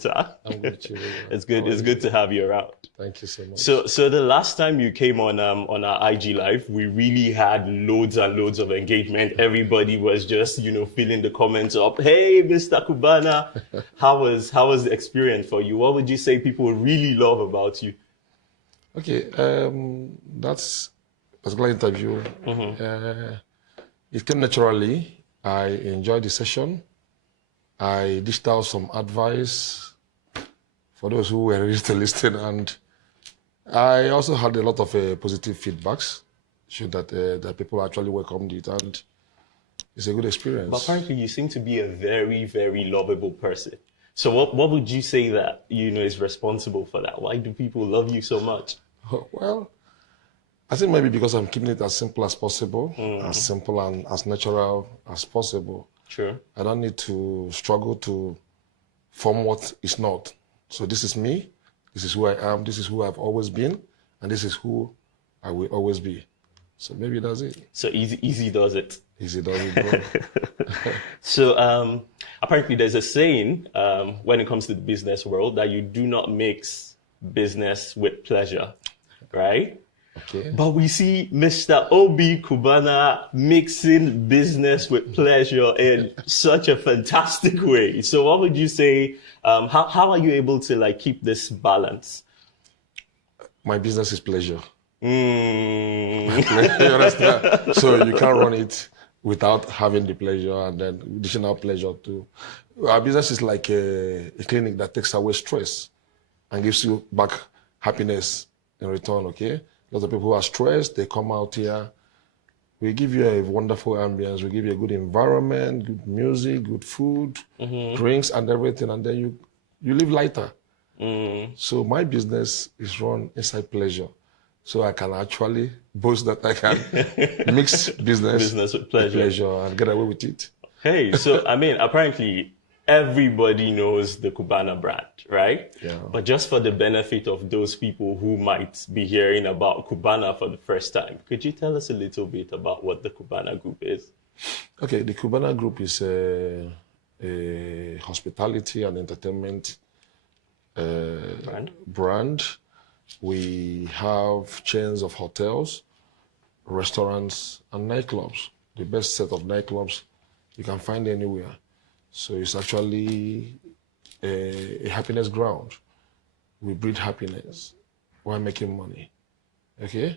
Sir. I'm good, Chibu. It's How good. are It's you good to doing? have you around. Thank you so much. So the last time you came on our IG live, we really had loads and loads of engagement. Everybody was just filling the comments up. Hey, Mr. Cubana, how was the experience for you? What would you say people really love about you? Okay, that's particular interview. It came naturally. I enjoyed the session. I dished out some advice for those who were ready to listen, and I also had a lot of positive feedbacks, showed that people actually welcomed it, and it's a good But experience. apparently, you seem to be a very, very lovable person. So what would you say that is responsible for that? Why do people love you so much? Well, I think maybe because I'm keeping it as simple as possible, as simple and as natural as possible. Sure. I don't need to struggle to form what is not. So this is me, this is who I am, this is who I've always been, and this is who I will always be. So maybe that's it. So easy does it. Easy does it, bro. So apparently there's a saying when it comes to the business world that you do not mix business with pleasure, right? Okay. But we see Mr. Obi Cubana mixing business with pleasure in such a fantastic way. So what would you say, how are you able to keep this balance? My business is pleasure. Mm. You understand? So you can't run it without having the pleasure and then additional pleasure too. Our business is like a clinic that takes away stress and gives you back happiness in return, okay? Lots of people who are stressed, they come out here. We give you a wonderful ambience. We give you a good environment, good music, good food, drinks and everything, and then you live lighter. So my business is run inside pleasure. So I can actually boast that I can mix business with with pleasure. pleasure and get away with it. Hey, so I mean, apparently everybody knows the Cubana brand, right? Yeah. But just for the benefit of those people who might be hearing about Cubana for the first time, could you tell us a little bit about what the Cubana Group is? Okay, the Cubana Group is a hospitality and entertainment brand. We have chains of hotels, restaurants, and nightclubs. The best set of nightclubs you can find anywhere. So it's actually a happiness ground. We breed happiness while making money. Okay?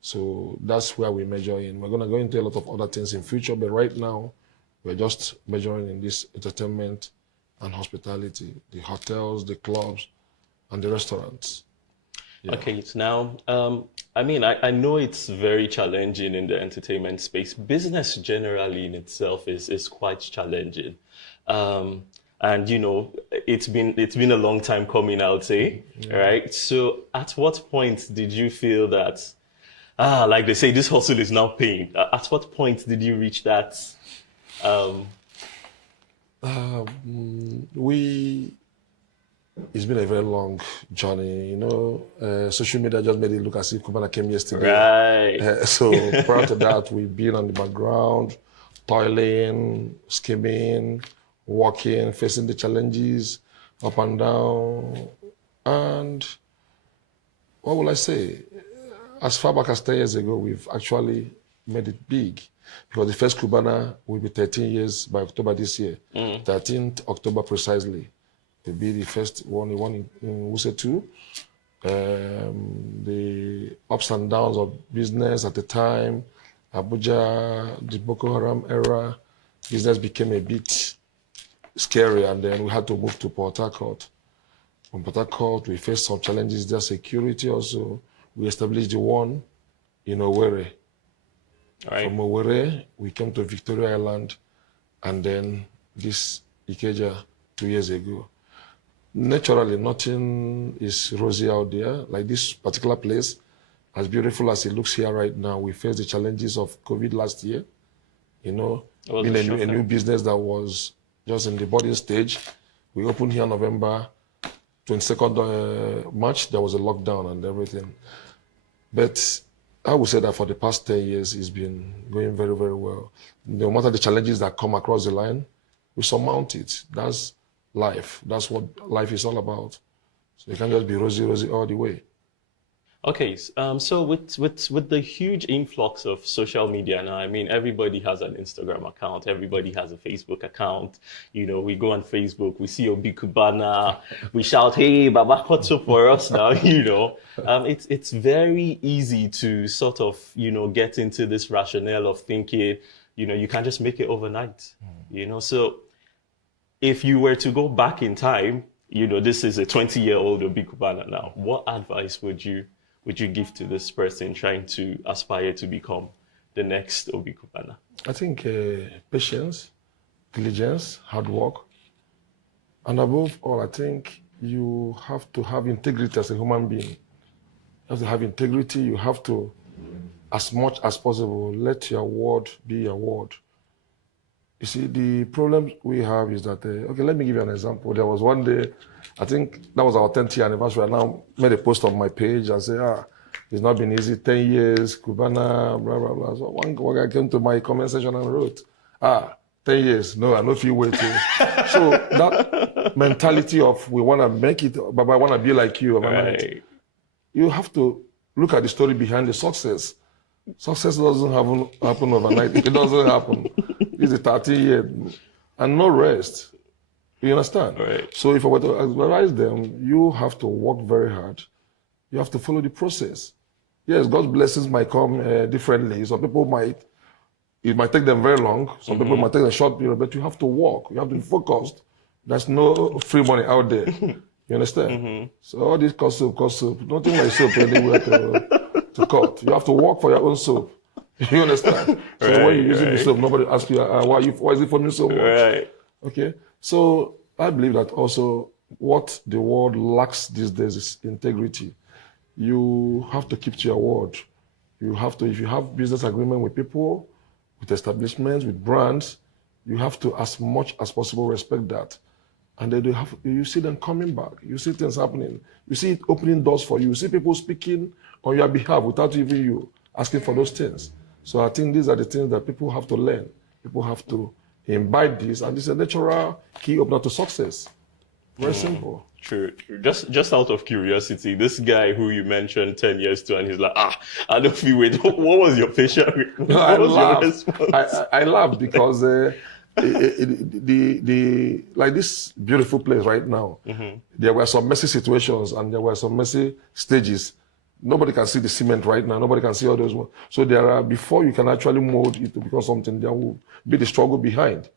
So that's where we measure in. We're going to go into a lot of other things in future, but right now we're just measuring in this entertainment and hospitality, the hotels, the clubs, and the restaurants. Yeah. Okay, so now, I mean, I know it's very challenging in the entertainment space. Business generally in itself is quite challenging. And it's been a long time coming, I would say, right? So at what point did you feel that, like they say, this hustle is now paying? At what point did you reach that? It's been a very long journey. Social media just made it look as if Cubana came yesterday. Right. So prior to that, we've been on the background, toiling, scheming, working, facing the challenges up and down. And what will I say? As far back as 10 years ago, we've actually made it big. Because the first Cubana will be 13 years by October this year. 13th October precisely. Will be the first one in Wuse 2. The ups and downs of business at the time, Abuja, the Boko Haram era, business became a bit scary, and then we had to move to Port Harcourt. From Port Harcourt, we faced some challenges there, security also. We established the one in Owerri. Right. From Owerri, we came to Victoria Island, and then this Ikeja 2 years ago. Naturally, nothing is rosy out there. Like this particular place, as beautiful as it looks here right now, we faced the challenges of COVID last year. Being a new business that was just in the budding stage. We opened here November 22nd March. There was a lockdown and everything. But I would say that for the past 10 years, it's been going very, very well. No matter the challenges that come across the line, we surmount it. That's life. That's what life is all about. So you can't just be rosy, rosy all the way. Okay, so with the huge influx of social media now, I mean, everybody has an Instagram account, everybody has a Facebook account. You know, we go on Facebook, we see Obi Cubana, we shout, "Hey, Baba, what's up for us now?" You know, it's very easy to sort of, you know, get into this rationale of thinking, you know, you can't just make it overnight. You know, so if you were to go back in time, you know, this is a 20-year-old Obi Cubana now. What advice would you give to this person trying to aspire to become the next Obi Cubana? I think patience, diligence, hard work, and above all, I think you have to have integrity as a human being. You have to have integrity. You have to, as much as possible, let your word be your word. You see, the problem we have is that, okay, let me give you an example. There was one day, I think that was our 10th year anniversary. I now made a post on my page and say, it's not been easy, 10 years, Cubana, blah, blah, blah. So one guy came to my comment section and wrote, 10 years, no, I don't feel waiting. So that mentality of we want to make it, but I want to be like you. Right. You have to look at the story behind the success. Success doesn't happen overnight. It doesn't happen. It's a 30-year and no rest. You understand? Right. So if I were to advise them, you have to work very hard. You have to follow the process. Yes, God's blessings might come differently. Some people it might take them very long. Some people might take a short period, but you have to work. You have to be focused. There's no free money out there. You understand? So all this cost soap. Nothing like soap anywhere to cut. You have to work for your own soap. You understand? So when you're using the soap, nobody asks you, why is it for me so much? Right. Okay? So I believe that also what the world lacks these days is integrity. You have to keep to your word. You have to, if you have business agreement with people, with establishments, with brands, you have to, as much as possible, respect that. And then you see them coming back. You see things happening. You see it opening doors for you. You see people speaking on your behalf without even you asking for those things. So I think these are the things that people have to learn. People have to imbibe this, and this is a natural key opener to success. Very simple. True. Just out of curiosity, this guy who you mentioned 10 years to, and he's like, I don't feel wait. What was your facial? What was your response? I laughed because like this beautiful place right now, there were some messy situations and there were some messy stages. Nobody can see the cement right now. Nobody can see all those. So there are, before you can actually mold it to become something, there will be the struggle behind.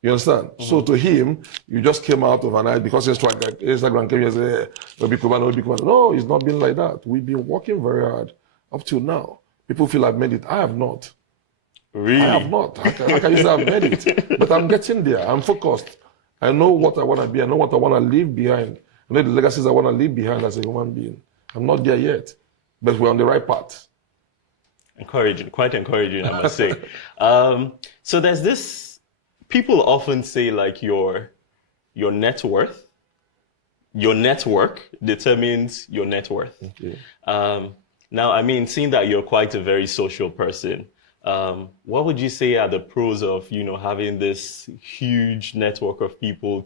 You understand? So to him, you just came out of an eye because Instagram came here and said, Obi Cubana, Obi Cubana. No, it's not been like that. We've been working very hard up till now. People feel I've made it. I have not. Really? I have not. How can you say I've made it? But I'm getting there. I'm focused. I know what I want to be. I know what I want to leave behind. I know the legacies I want to leave behind as a human being. I'm not there yet, but we're on the right path. Encouraging, quite encouraging, I must say. So there's this, people often say like your net worth, your network determines your net worth. Okay. Now, I mean, seeing that you're quite a very social person, what would you say are the pros of, you know, having this huge network of people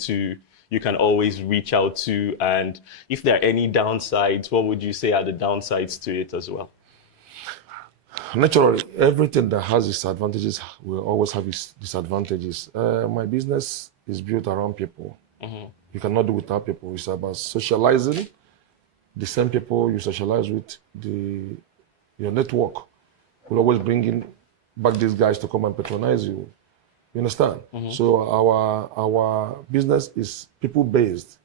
you can always reach out to? And if there are any downsides, what would you say are the downsides to it as well? Naturally, everything that has its advantages will always have its disadvantages. My business is built around people. You cannot do without people. It's about socializing. The same people you socialize with, your network will always bring in back these guys to come and patronize you. You understand? So our business is people-based.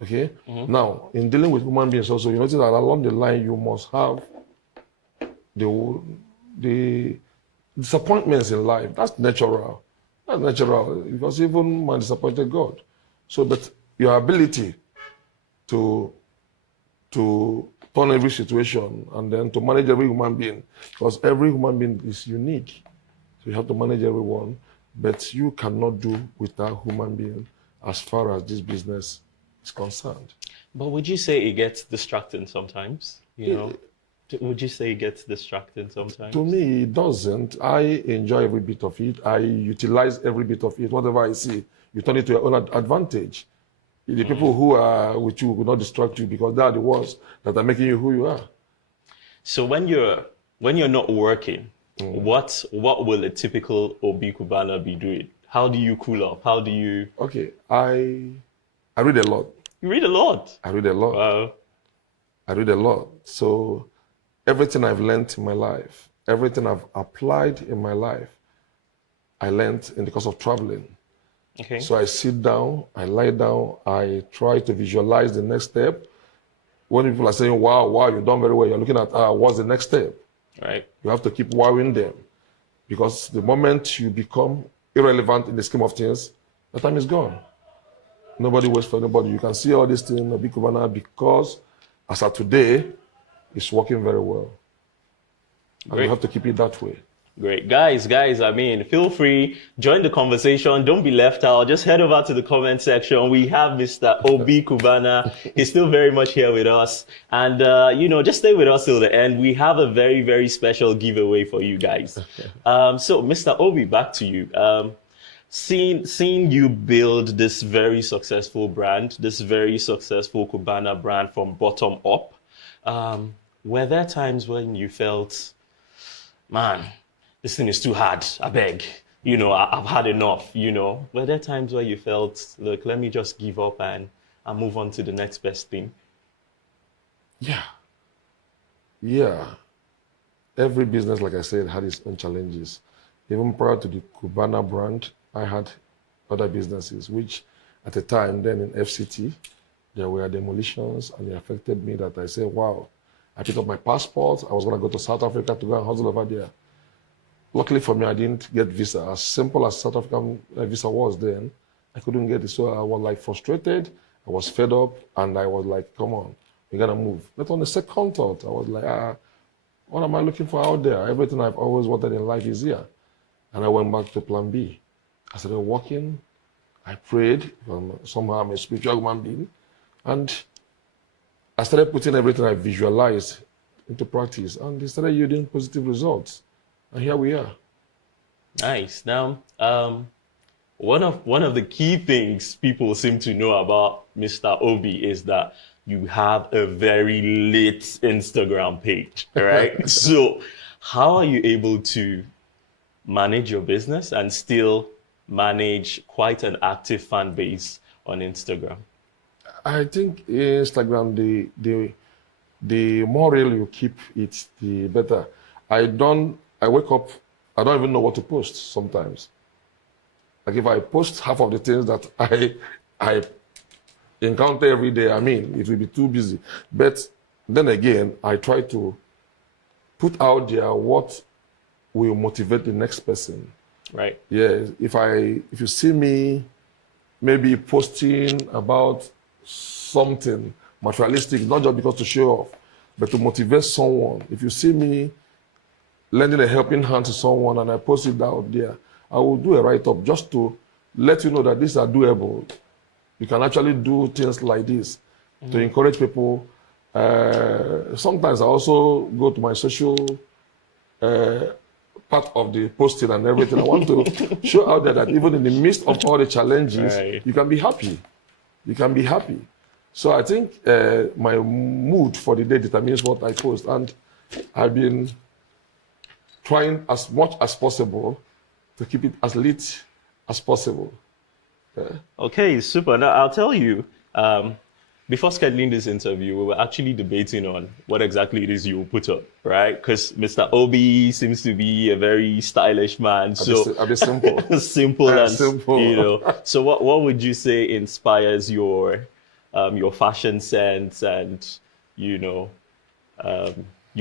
Okay? Now, in dealing with human beings also, you notice that along the line you must have the disappointments in life. That's natural. That's natural, because even man disappointed God. So, but your ability to turn every situation and then to manage every human being, because every human being is unique. So you have to manage everyone, but you cannot do without human being as far as this business is concerned. But would you say it gets distracting sometimes? You know, would you say it gets distracting sometimes? To me, it doesn't. I enjoy every bit of it. I utilize every bit of it. Whatever I see, you turn it to your own advantage. The people who are with you will not distract you because they are the ones that are making you who you are. So when you're not working, what will a typical Obi Cubana be doing? How do you cool off? How do you? Okay, I read a lot. You read a lot. I read a lot. Wow. I read a lot. So everything I've learned in my life, everything I've applied in my life, I learned in the course of traveling. Okay. So I sit down, I lie down, I try to visualize the next step. When people are saying, wow, you've done very well, you're looking at, what's the next step? Right. You have to keep wowing them. Because the moment you become irrelevant in the scheme of things, the time is gone. Nobody waits for anybody. You can see all these things in Obi Cubana because as of today, it's working very well. And Great. you have to keep it that way. Great. Guys, I mean, feel free, join the conversation. Don't be left out. Just head over to the comment section. We have Mr. Obi Cubana. He's still very much here with us. And, just stay with us till the end. We have a very, very special giveaway for you guys. So, Mr. Obi, back to you. Seeing you build this very successful brand, this very successful Cubana brand from bottom up, were there times when you felt, man, this thing is too hard, I beg, I've had enough, Were there times where you felt, look, let me just give up and move on to the next best thing? Yeah. Every business, like I said, had its own challenges. Even prior to the Cubana brand, I had other businesses, which at the time then in FCT, there were demolitions and it affected me that I said, wow, I picked up my passport. I was going to go to South Africa to go and hustle over there. Luckily for me, I didn't get visa. As simple as South African visa was then, I couldn't get it. So I was like frustrated. I was fed up and I was like, come on, we got to move. But on the second thought, I was like, what am I looking for out there? Everything I've always wanted in life is here. And I went back to plan B. I started walking. I prayed. Somehow I'm a spiritual human being. And I started putting everything I visualized into practice. And it started yielding positive results. And here we are. Nice. Now, one of the key things people seem to know about Mr. Obi is that you have a very lit Instagram page, right? So how are you able to manage your business and still manage quite an active fan base on Instagram? I think Instagram, the more real you keep it, the better. I wake up, I don't even know what to post sometimes. Like if I post half of the things that I encounter every day, it will be too busy. But then again, I try to put out there what will motivate the next person. Right. Yeah. If you see me maybe posting about something materialistic, not just because to show off, but to motivate someone. If you see me lending a helping hand to someone and I post it out there, I will do a write-up just to let you know that these are doable. You can actually do things like this to encourage people. Sometimes I also go to my social part of the posting and everything. I want to show out there that even in the midst of all the challenges, Right. you can be happy. You can be happy. So I think my mood for the day determines what I post. And I've been trying as much as possible to keep it as lit as possible. Okay, super. Now, I'll tell you, before scheduling this interview, we were actually debating on what exactly it is you will put up, right? Because Mr. Obi seems to be a very stylish man. So I'll be simple. simple and simple. So what would you say inspires your fashion sense and your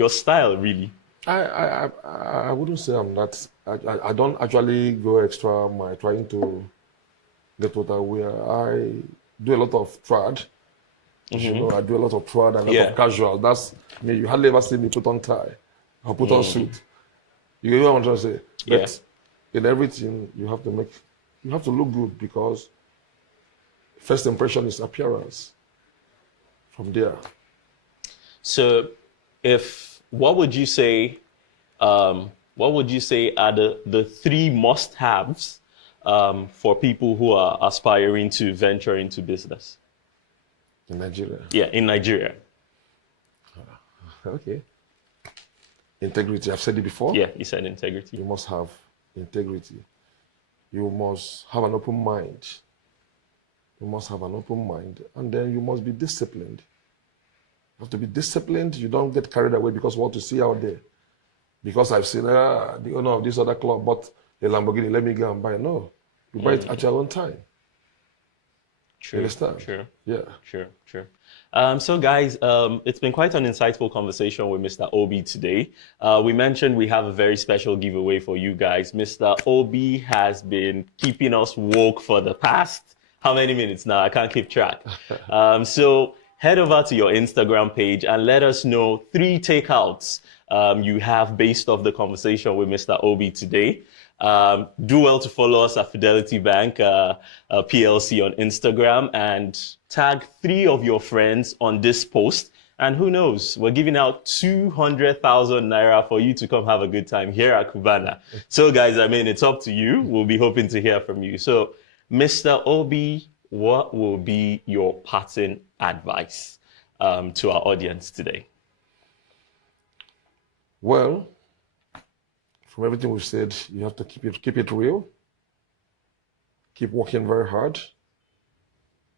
style, really? I wouldn't say I'm that. I don't actually go extra mile trying to get what I wear. I do a lot of trad. I do a lot of trad and a lot of casual. That's me. You hardly ever see me put on tie or put on suit. You get what I'm trying to say? But in everything, you have to look good because first impression is appearance. From there. So, what would you say are the three must-haves for people who are aspiring to venture into business? In Nigeria. Yeah, in Nigeria. Okay. Integrity. I've said it before. Yeah, you said integrity. You must have integrity. You must have an open mind. You must have an open mind. And then you must be disciplined. You have to be disciplined. You don't get carried away because what you see out there. Because I've seen the owner of this other club bought a Lamborghini, let me go and buy. No. You buy it at your own time. True. You understand? True. Yeah. True. So guys, it's been quite an insightful conversation with Mr. Obi today. We mentioned we have a very special giveaway for you guys. Mr. Obi has been keeping us woke for the past, how many minutes now? I can't keep track. So head over to your Instagram page and let us know 3 takeouts you have based off the conversation with Mr. Obi today. Do well to follow us at Fidelity Bank PLC on Instagram and tag 3 of your friends on this post. And who knows, we're giving out 200,000 naira for you to come have a good time here at Cubana. So guys, I mean, it's up to you. We'll be hoping to hear from you. So Mr. Obi, what will be your parting advice to our audience today? Well, from everything we've said, you have to keep it real. Keep working very hard.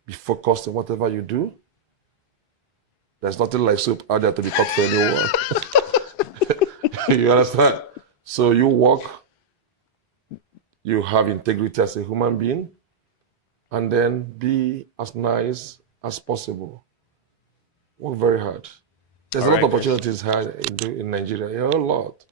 Be focused on whatever you do. There's nothing like soup out there to be cut for anyone. You understand? So you work, you have integrity as a human being, and then be as nice as possible. Work very hard. There's a lot of opportunities here in Nigeria, a lot.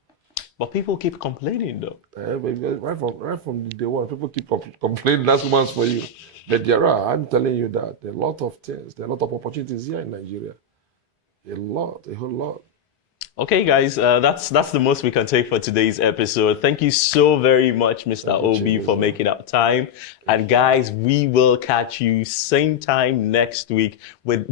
But people keep complaining though. Right from day one, people keep complaining, that's one's for you. But there are, I'm telling you that, there are a lot of things, there are a lot of opportunities here in Nigeria. A whole lot. Okay, guys, that's the most we can take for today's episode. Thank you so very much, Mr. Obi, for making up time. And guys, we will catch you same time next week with